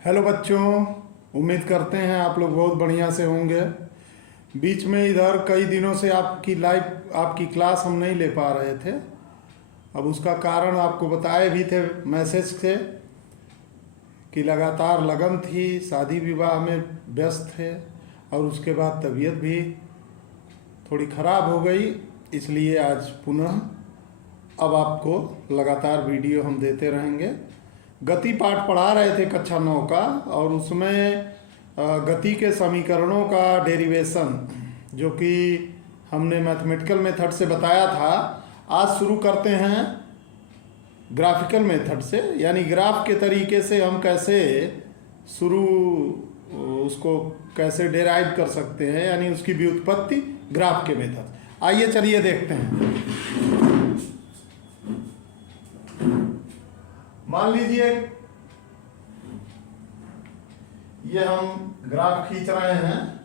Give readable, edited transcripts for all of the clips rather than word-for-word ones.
Hello बच्चों, उम्मीद करते हैं आप लोग बहुत बढ़िया से होंगे। बीच में इधर कई दिनों से आपकी क्लास हम नहीं ले पा रहे थे। अब उसका कारण आपको बताए भी थे मैसेज से कि लगातार लगन थी, शादी विवाह में व्यस्त थे और उसके बाद तबीयत भी थोड़ी ख़राब हो गई। इसलिए आज पुनः अब आपको लगातार वीडियो हम देते रहेंगे। गति पाठ पढ़ा रहे थे कक्षा 9 का, और उसमें गति के समीकरणों का डेरिवेशन जो कि हमने मैथमेटिकल मेथड से बताया था, आज शुरू करते हैं ग्राफिकल मेथड से। यानी ग्राफ के तरीके से हम कैसे उसको कैसे डेराइव कर सकते हैं, यानी उसकी व्युत्पत्ति ग्राफ के मेथड। आइए चलिए देखते हैं। मान लीजिए ये हम ग्राफ खींच रहे हैं,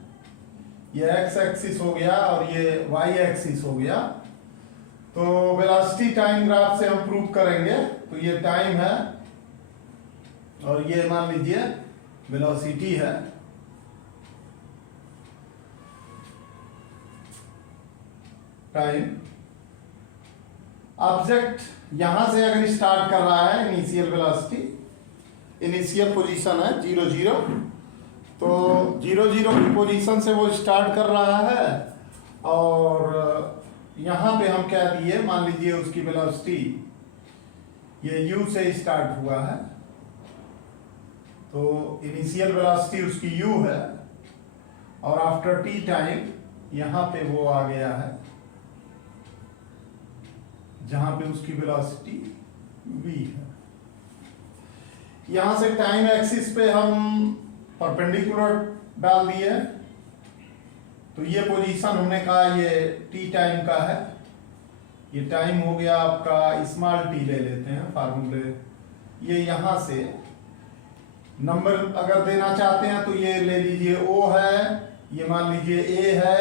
ये एक्स एक्सिस हो गया और ये वाई एक्सिस हो गया। तो वेलोसिटी टाइम ग्राफ से हम प्रूव करेंगे। तो ये टाइम है और ये मान लीजिए वेलोसिटी है। टाइम ऑब्जेक्ट यहां से अगर स्टार्ट कर रहा है, इनिशियल वेलोसिटी, इनिशियल पोजीशन है 0 0, तो 0 0 की पोजीशन से वो स्टार्ट कर रहा है। और यहां पे हम क्या दिए, मान लीजिए उसकी वेलोसिटी ये u से स्टार्ट हुआ है, तो इनिशियल वेलोसिटी उसकी u है और आफ्टर t टाइम यहां पे वो आ गया है जहां पे उसकी वेलोसिटी v है। यहां से टाइम एक्सिस पे हम परपेंडिकुलर डाल दिए, तो ये पोजीशन हमने कहा ये t टाइम का है। ये टाइम हो गया आपका स्मॉल t ले लेते हैं फार्मूले। ये यहां से नंबर अगर देना चाहते हैं तो ये ले लीजिए o है, ये मान लीजिए a है,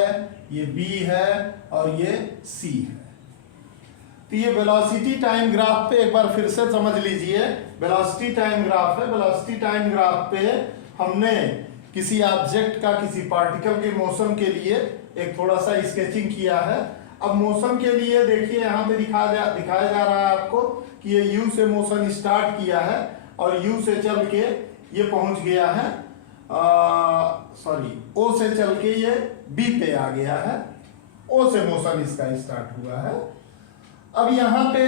ये b है और ये c है। तो ये वेलोसिटी टाइम ग्राफ पे एक बार फिर से समझ लीजिए। वेलोसिटी टाइम ग्राफ है। वेलोसिटी टाइम ग्राफ पे हमने किसी ऑब्जेक्ट का, किसी पार्टिकल के मोशन के लिए एक थोड़ा सा स्केचिंग किया है। अब मोशन के लिए देखिए यहाँ पे दिखाया जा रहा है आपको कि ये U से मोशन स्टार्ट किया है और U से चल के ये पहुंच गया है, O से चल के ये B पे आ गया है। O से मोशन इसका स्टार्ट हुआ है। अब यहाँ पे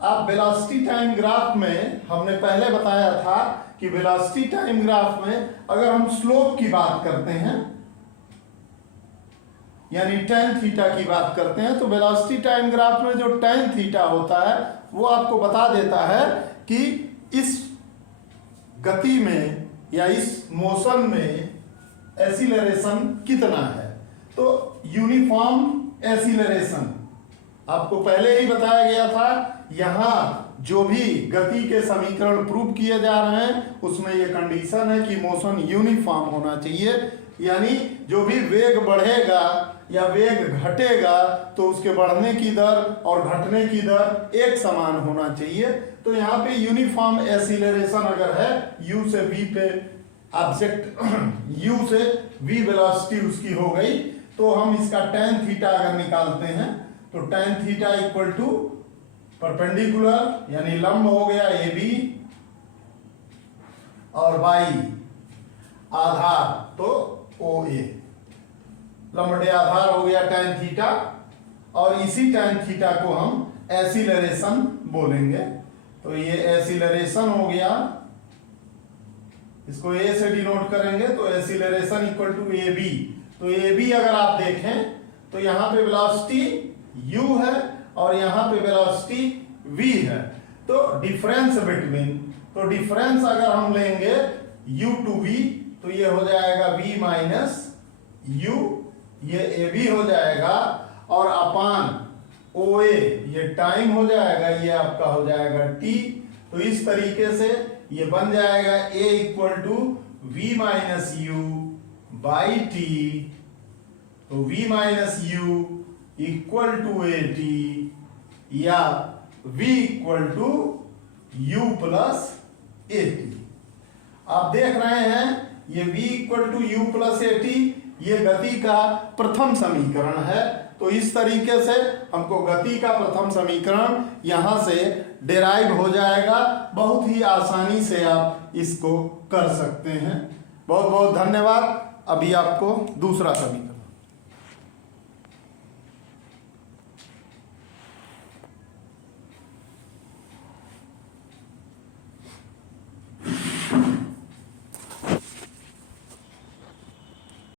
आप वेलोसिटी टाइम ग्राफ में हमने पहले बताया था कि वेलोसिटी टाइम ग्राफ में अगर हम स्लोप की बात करते हैं, यानी tan थीटा की बात करते हैं, तो वेलोसिटी टाइम ग्राफ में जो tan थीटा होता है वो आपको बता देता है कि इस गति में या इस मोशन में एक्सीलरेशन कितना है। तो यूनिफॉर्म एक्सीलरेशन आपको पहले ही बताया गया था। यहां जो भी गति के समीकरण प्रूव किए जा रहे हैं उसमें यह कंडीशन है कि मोशन यूनिफॉर्म होना चाहिए, यानी जो भी वेग बढ़ेगा या वेग घटेगा तो उसके बढ़ने की दर और घटने की दर एक समान होना चाहिए। तो यहाँ पे यूनिफॉर्म एक्सीलरेशन अगर है, u से v पे ऑब्जेक्ट u से v वेलोसिटी उसकी हो गई, तो हम इसका tan थीटा अगर निकालते हैं तो tan theta equal to perpendicular यानी लंब हो गया AB और y आधार तो OA, लंबडे आधार हो गया tan थीटा, और इसी tan थीटा को हम एक्सीलरेशन बोलेंगे। तो ये एक्सीलरेशन हो गया, इसको A से डिनोट करेंगे तो एक्सीलरेशन इक्वल टू AB। तो AB अगर आप देखें तो यहाँ पे वेलोसिटी u है और यहाँ पे वेलोसिटी v है। तो डिफरेंस बिटवीन, तो डिफरेंस अगर हम लेंगे u टू v तो ये हो जाएगा v माइनस u, ये ab हो जाएगा, और अपान oa ये टाइम हो जाएगा, ये आपका हो जाएगा t। तो इस तरीके से ये बन जाएगा a equal to v minus u by t। तो v minus u equal to a t, या v equal to u plus a t. आप देख रहे हैं ये v equal to u plus a t, ये गति का प्रथम समीकरण है। तो इस तरीके से हमको गति का प्रथम समीकरण यहाँ से डेराइव हो जाएगा। बहुत ही आसानी से आप इसको कर सकते हैं। बहुत बहुत धन्यवाद। अभी आपको दूसरा समीकरण